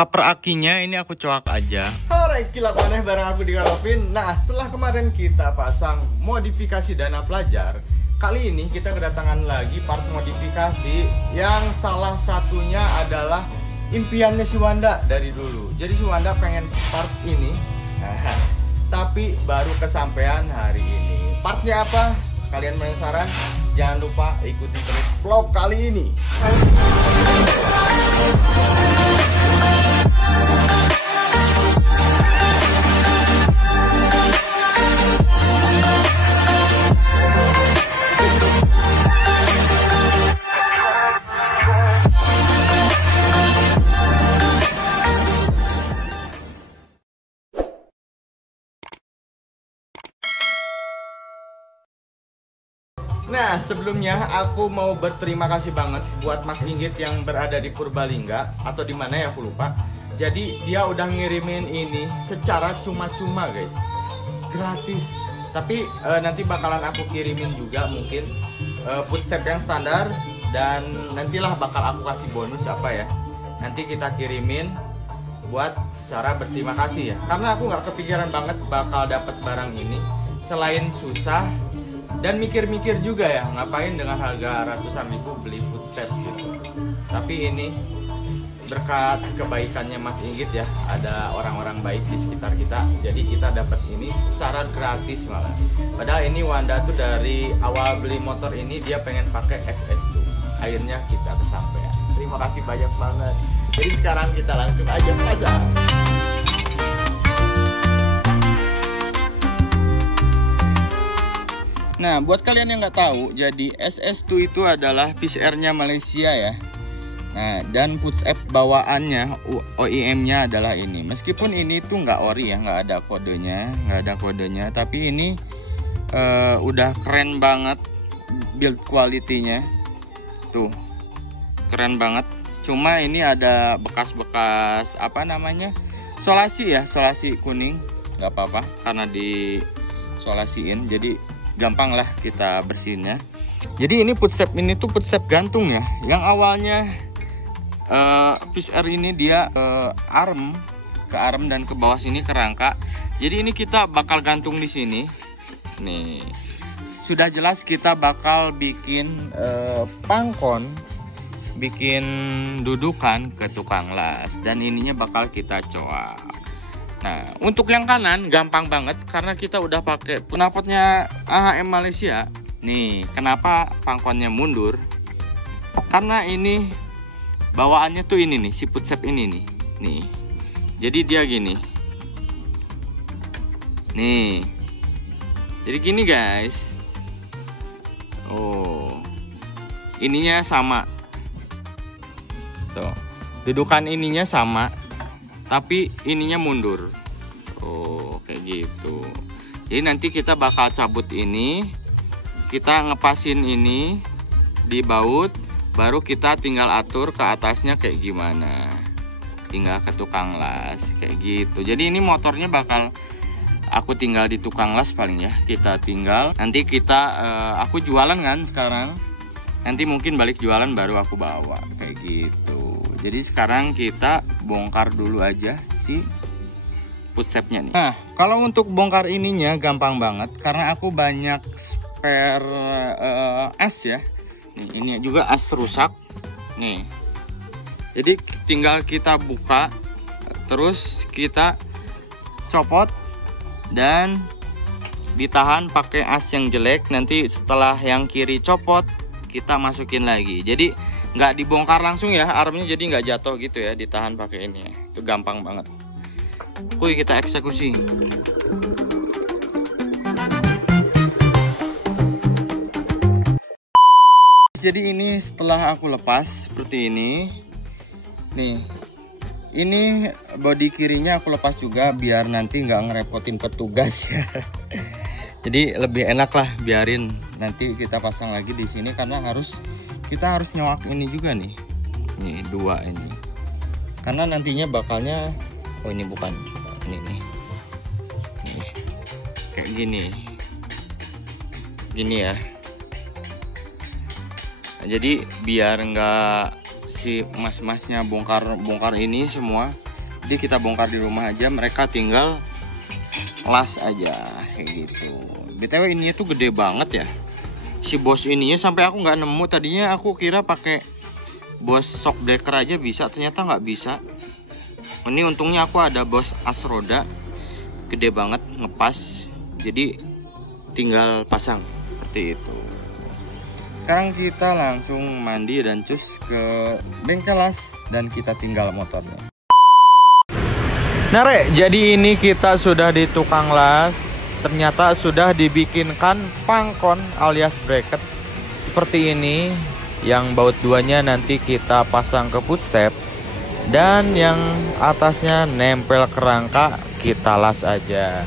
cover akinya ini aku coak aja. Alright, kilat maneh bareng aku di Galopin. Nah, setelah kemarin kita pasang modifikasi dana pelajar, kali ini kita kedatangan lagi part modifikasi yang salah satunya adalah impiannya si Wanda dari dulu. Jadi si Wanda pengen part ini, tapi baru kesampaian hari ini. Partnya apa? Kalian penasaran? Jangan lupa ikuti terus vlog kali ini. Nah, sebelumnya aku mau berterima kasih banget buat Mas Inggit yang berada di Purbalingga atau di mana ya aku lupa. Jadi dia udah ngirimin ini secara cuma-cuma guys, gratis. Tapi nanti bakalan aku kirimin juga mungkin footstep yang standar dan nantilah bakal aku kasih bonus apa ya. Nanti kita kirimin buat cara berterima kasih ya. Karena aku nggak kepikiran banget bakal dapat barang ini selain susah. Dan mikir-mikir juga ya, ngapain dengan harga ratusan ribu beli footstep gitu. Tapi ini berkat kebaikannya Mas Inggit ya, ada orang-orang baik di sekitar kita. Jadi kita dapat ini secara gratis malah. Padahal ini Wanda tuh dari awal beli motor ini dia pengen pakai SS2. Akhirnya kita kesampaian. Terima kasih banyak banget. Jadi sekarang kita langsung aja pasang. Nah, buat kalian yang nggak tahu, jadi SS2 itu adalah PCR-nya Malaysia ya. Nah, dan footstep bawaannya OEM-nya adalah ini. Meskipun ini tuh nggak ori ya, nggak ada kodenya, tapi ini udah keren banget build quality-nya. Tuh, keren banget. Cuma ini ada bekas-bekas apa namanya? Solasi ya, solasi kuning. Nggak apa-apa karena disolasiin. Jadi gampang lah kita bersihinnya. Jadi ini footstep ini tuh footstep gantung ya. Yang awalnya PCR ini dia arm dan ke bawah sini ke rangka. Jadi ini kita bakal gantung di sini. Nih, sudah jelas kita bakal bikin pangkon, bikin dudukan ke tukang las dan ininya bakal kita coak. Nah, untuk yang kanan gampang banget karena kita udah pakai knalpotnya AHM Malaysia. Nih, kenapa pangkonnya mundur? Karena ini bawaannya tuh ini nih, si footstep ini nih. Nih. Jadi dia gini. Nih. Jadi gini, guys. Oh. Ininya sama. Tuh. Dudukan ininya sama. Tapi ininya mundur. Oh, kayak gitu. Jadi nanti kita bakal cabut ini, kita ngepasin ini di baut, baru kita tinggal atur ke atasnya kayak gimana. Tinggal ke tukang las kayak gitu. Jadi ini motornya bakal aku tinggal di tukang las paling ya. Kita tinggal, nanti kita aku jualan kan sekarang. Nanti mungkin balik jualan baru aku bawa kayak gitu. Jadi sekarang kita bongkar dulu aja si footstepnya nih. Nah, kalau untuk bongkar ininya gampang banget karena aku banyak spare as ya. Nih, ini juga as rusak. Nih. Jadi tinggal kita buka, terus kita copot dan ditahan pakai as yang jelek. Nanti setelah yang kiri copot, kita masukin lagi. Jadi nggak dibongkar langsung ya armnya, jadi nggak jatuh gitu ya, ditahan pakai ini ya. Itu gampang banget. Kuy, kita eksekusi. Jadi ini setelah aku lepas seperti ini. Nih, ini bodi kirinya aku lepas juga biar nanti nggak ngerepotin petugas ya. Jadi lebih enak lah biarin nanti kita pasang lagi di sini karena kita harus nyoak ini juga nih. Nih dua ini. Karena nantinya bakalnya ini bukan ini nih. Kayak gini. Gini ya. Nah, jadi biar enggak si mas-masnya bongkar ini semua, Jadi kita bongkar di rumah aja, mereka tinggal las aja kayak gitu. BTW ini tuh gede banget ya. Si Bos ininya sampai aku nggak nemu, tadinya aku kira pakai Bos shock breaker aja bisa, ternyata nggak bisa. Ini untungnya aku ada Bos as roda, gede banget, ngepas, jadi tinggal pasang seperti itu. Sekarang kita langsung mandi dan cus ke bengkel las dan kita tinggal motornya. Nah Rek, jadi ini kita sudah di tukang las. Ternyata sudah dibikinkan pangkon alias bracket seperti ini. Yang baut duanya nanti kita pasang ke footstep, dan yang atasnya nempel ke rangka kita las aja.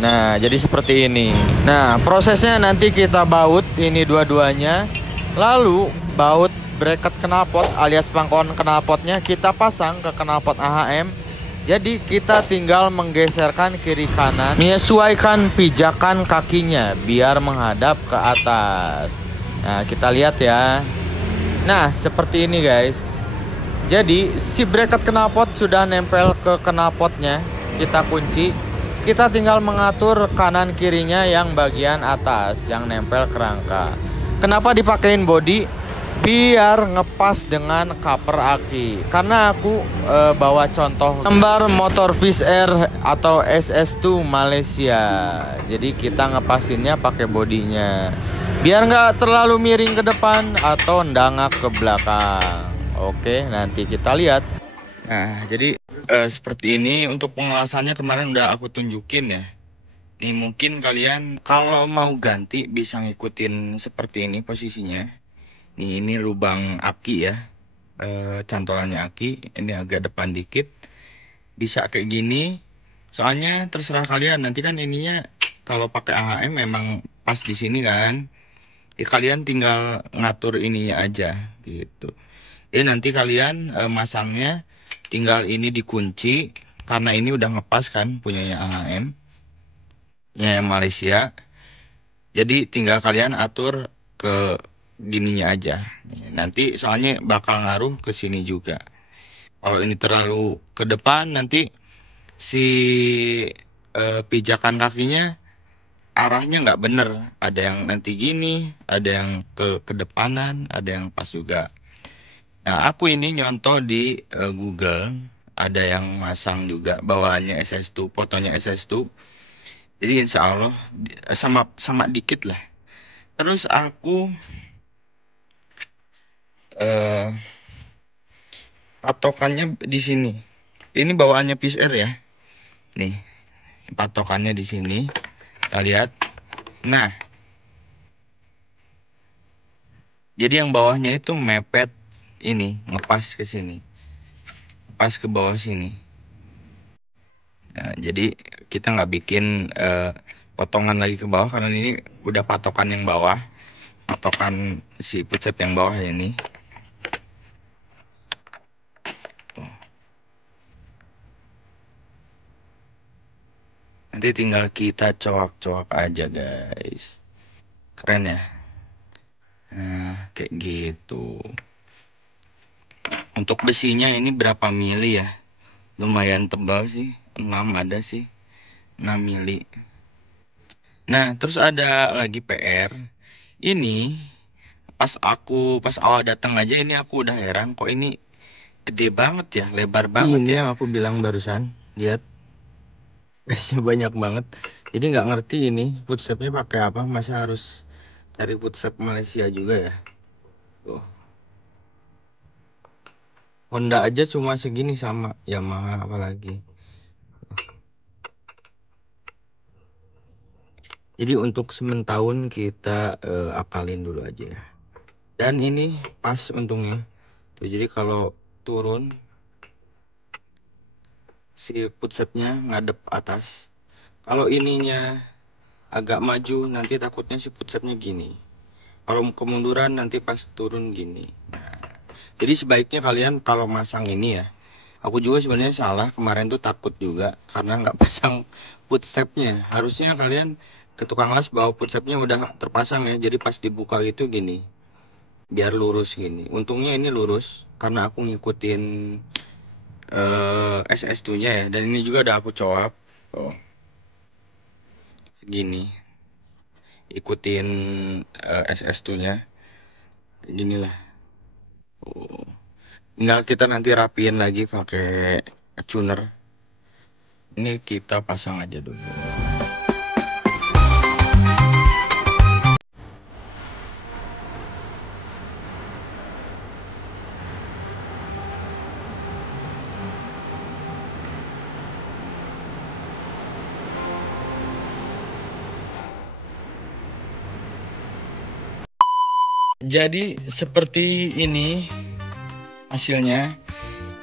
Nah jadi seperti ini. Nah prosesnya nanti kita baut ini dua-duanya, lalu baut bracket knalpot alias pangkon knalpotnya kita pasang ke knalpot AHM. Jadi kita tinggal menggeserkan kiri kanan, menyesuaikan pijakan kakinya biar menghadap ke atas. Nah kita lihat ya. Nah seperti ini guys. Jadi si bracket knalpot sudah nempel ke knalpotnya, kita kunci. Kita tinggal mengatur kanan kirinya yang bagian atas yang nempel ke rangka. Kenapa dipakein body? Biar ngepas dengan cover aki. Karena aku bawa contoh gambar motor Fish Air atau SS2 Malaysia. Jadi kita ngepasinnya pakai bodinya, biar nggak terlalu miring ke depan atau ndangak ke belakang. Oke, nanti kita lihat. Nah, jadi seperti ini untuk pengelasannya kemarin udah aku tunjukin ya. Nih mungkin kalian kalau mau ganti bisa ngikutin seperti ini posisinya. Nih ini lubang aki ya, cantolannya aki. Ini agak depan dikit. Bisa kayak gini. Soalnya terserah kalian. Nanti kan ininya kalau pakai AHM memang pas di sini kan. Ya kalian tinggal ngatur ininya aja gitu. Jadi nanti kalian masangnya tinggal ini dikunci, karena ini udah ngepas kan punyanya AHM, ya Malaysia. Jadi tinggal kalian atur ke gininya aja. Nanti soalnya bakal ngaruh ke sini juga. Kalau ini terlalu ke depan nanti si pijakan kakinya arahnya nggak bener. Ada yang nanti gini, ada yang ke kedepanan, ada yang pas juga. Nah, aku ini nyontoh di Google, ada yang masang juga bawaannya SS2, fotonya SS2. Jadi insya Allah sama dikit lah. Terus aku patokannya di sini. Ini bawaannya Fish Air ya. Nih, patokannya di sini. Kita lihat. Nah, jadi yang bawahnya itu mepet ini, ngepas ke sini, pas ke bawah sini. Nah, jadi kita nggak bikin potongan lagi ke bawah karena ini udah patokan yang bawah, patokan si footstep yang bawah ini. Nanti tinggal kita coak-coak aja guys. Keren ya. Nah kayak gitu. Untuk besinya ini berapa mili ya? Lumayan tebal sih, 6 ada sih, 6 mili. Nah terus ada lagi PR. Ini pas awal datang aja ini aku udah heran, kok ini gede banget ya, lebar banget. Ini yang aku bilang barusan, lihat gasnya banyak banget. Jadi nggak ngerti ini footstepnya pakai apa, masa harus cari footstep Malaysia juga ya. Tuh. Honda aja cuma segini sama Yamaha apalagi. Jadi untuk sementahun kita akalin dulu aja ya. Dan ini pas untungnya. Tuh, jadi kalau turun si footstepnya ngadep atas. Kalau ininya agak maju nanti takutnya si footstepnya gini. Kalau kemunduran nanti pas turun gini. Nah, jadi sebaiknya kalian kalau masang ini ya. Aku juga sebenarnya salah kemarin tuh takut juga karena nggak pasang footstepnya. Harusnya kalian ke tukang las bawa footstepnya udah terpasang ya. Jadi pas dibuka itu gini, biar lurus gini. Untungnya ini lurus karena aku ngikutin SS2 nya ya. Dan ini juga udah aku coap. Oh, segini. Ikutin SS2 nya. Ginilah. Oh. Tinggal kita nanti rapiin lagi pakai tuner. Ini kita pasang aja dulu. Jadi seperti ini hasilnya.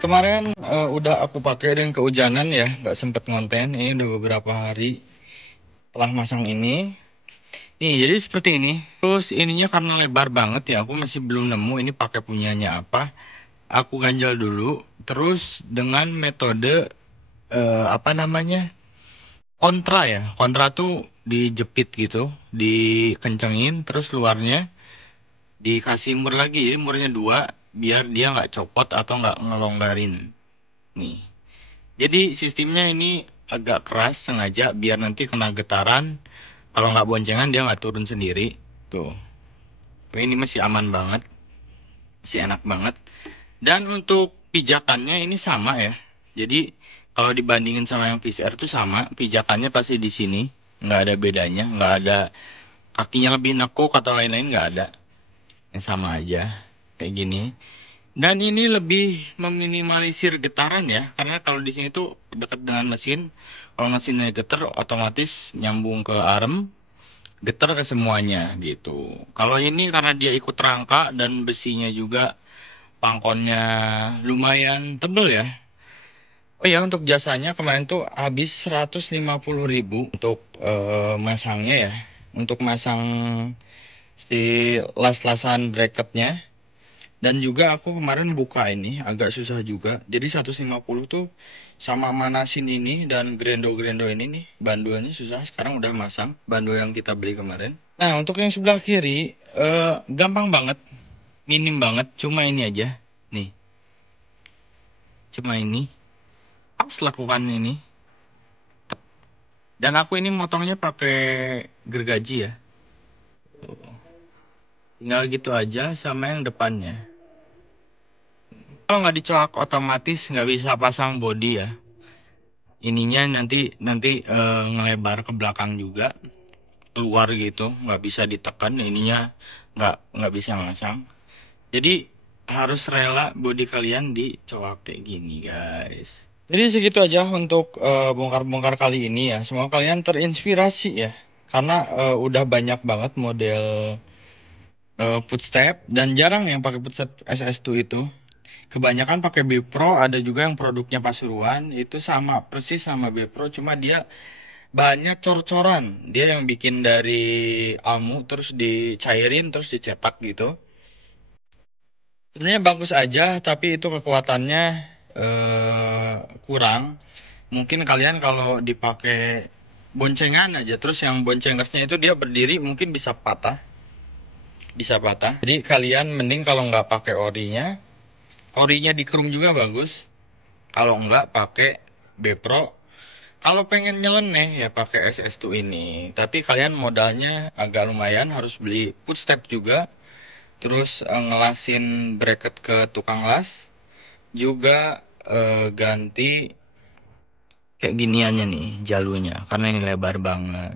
Kemarin udah aku pakai dan kehujanan ya, nggak sempet ngonten. Ini udah beberapa hari setelah masang ini. Nih, jadi seperti ini. Terus ininya karena lebar banget ya, aku masih belum nemu ini pakai punyanya apa. Aku ganjal dulu, terus dengan metode apa namanya? Kontra ya. Kontra tuh dijepit gitu, dikencengin, terus luarnya dikasih mur lagi. Jadi murnya 2 biar dia nggak copot atau nggak ngelonggarin. Nih. Jadi sistemnya ini agak keras sengaja biar nanti kena getaran. Kalau nggak boncengan dia nggak turun sendiri. Tuh. Ini masih aman banget. Masih enak banget. Dan untuk pijakannya ini sama ya. Jadi kalau dibandingin sama yang PCR tuh sama. Pijakannya pasti di sini. Nggak ada bedanya. Nggak ada kakinya lebih nekuk atau lain-lain, nggak ada. Yang sama aja. Kayak gini. Dan ini lebih meminimalisir getaran ya, karena kalau di sini tuh dekat dengan mesin, kalau mesinnya getar otomatis nyambung ke arem, getar ke semuanya gitu. Kalau ini karena dia ikut rangka dan besinya juga pangkonnya lumayan tebel ya. Oh ya, untuk jasanya kemarin tuh habis 150.000 untuk masangnya ya, untuk masang si las-lasan bracketnya. Dan juga aku kemarin buka ini agak susah juga. Jadi 150 tuh sama manasin ini dan grendo-grendo ini nih. Banduannya susah. Sekarang udah masang bandu yang kita beli kemarin. Nah, untuk yang sebelah kiri gampang banget. Minim banget. Cuma ini aja. Nih. Cuma ini. Pas lakukan ini. Dan aku ini motongnya pakai gergaji ya. Tinggal gitu aja sama yang depannya. Kalau nggak dicolok otomatis nggak bisa pasang bodi ya. Ininya nanti ngelebar ke belakang juga, keluar gitu, nggak bisa ditekan. Ininya nggak bisa masang. Jadi harus rela bodi kalian dicolok kayak gini guys. Jadi segitu aja untuk bongkar-bongkar kali ini ya. Semoga kalian terinspirasi ya, karena udah banyak banget model footstep dan jarang yang pakai footstep SS2 itu. Kebanyakan pakai B-Pro, ada juga yang produknya Pasuruan, itu sama persis sama B-Pro, cuma dia bahannya cor-coran. Dia yang bikin dari almu, terus dicairin, terus dicetak gitu. Sebenarnya bagus aja, tapi itu kekuatannya kurang. Mungkin kalian kalau dipakai boncengan aja, terus yang boncengersnya itu dia berdiri, mungkin bisa patah. Bisa patah. Jadi kalian mending kalau nggak pakai orinya, orinya di chrome juga bagus. Kalau enggak pakai B-Pro. Kalau pengen nyeleneh ya pakai SS2 ini. Tapi kalian modalnya agak lumayan, harus beli footstep juga. Terus ngelasin bracket ke tukang las. Juga ganti kayak giniannya nih jalurnya, karena ini lebar banget.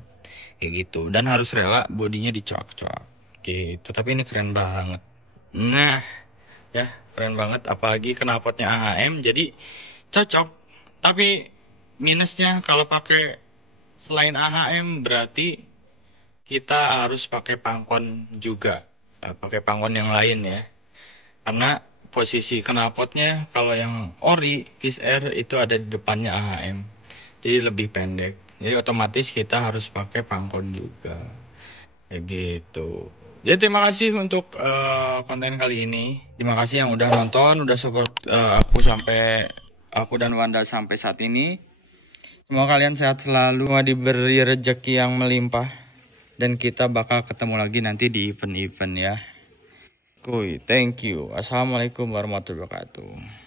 Kayak gitu. Dan harus rela bodinya dicoak-coak. Gitu. Tapi ini keren banget. Nah, ya keren banget, apalagi knalpotnya AHM jadi cocok. Tapi minusnya kalau pakai selain AHM berarti kita harus pakai pangkon juga, pakai pangkon yang lain ya, karena posisi knalpotnya kalau yang ori Kiss Air itu ada di depannya AHM, jadi lebih pendek, jadi otomatis kita harus pakai pangkon juga kayak gitu. Jadi terima kasih untuk konten kali ini. Terima kasih yang udah nonton, udah support aku dan Wanda sampai saat ini. Semoga kalian sehat selalu, diberi rezeki yang melimpah, dan kita bakal ketemu lagi nanti di event-event ya. Thank you. Assalamualaikum warahmatullahi wabarakatuh.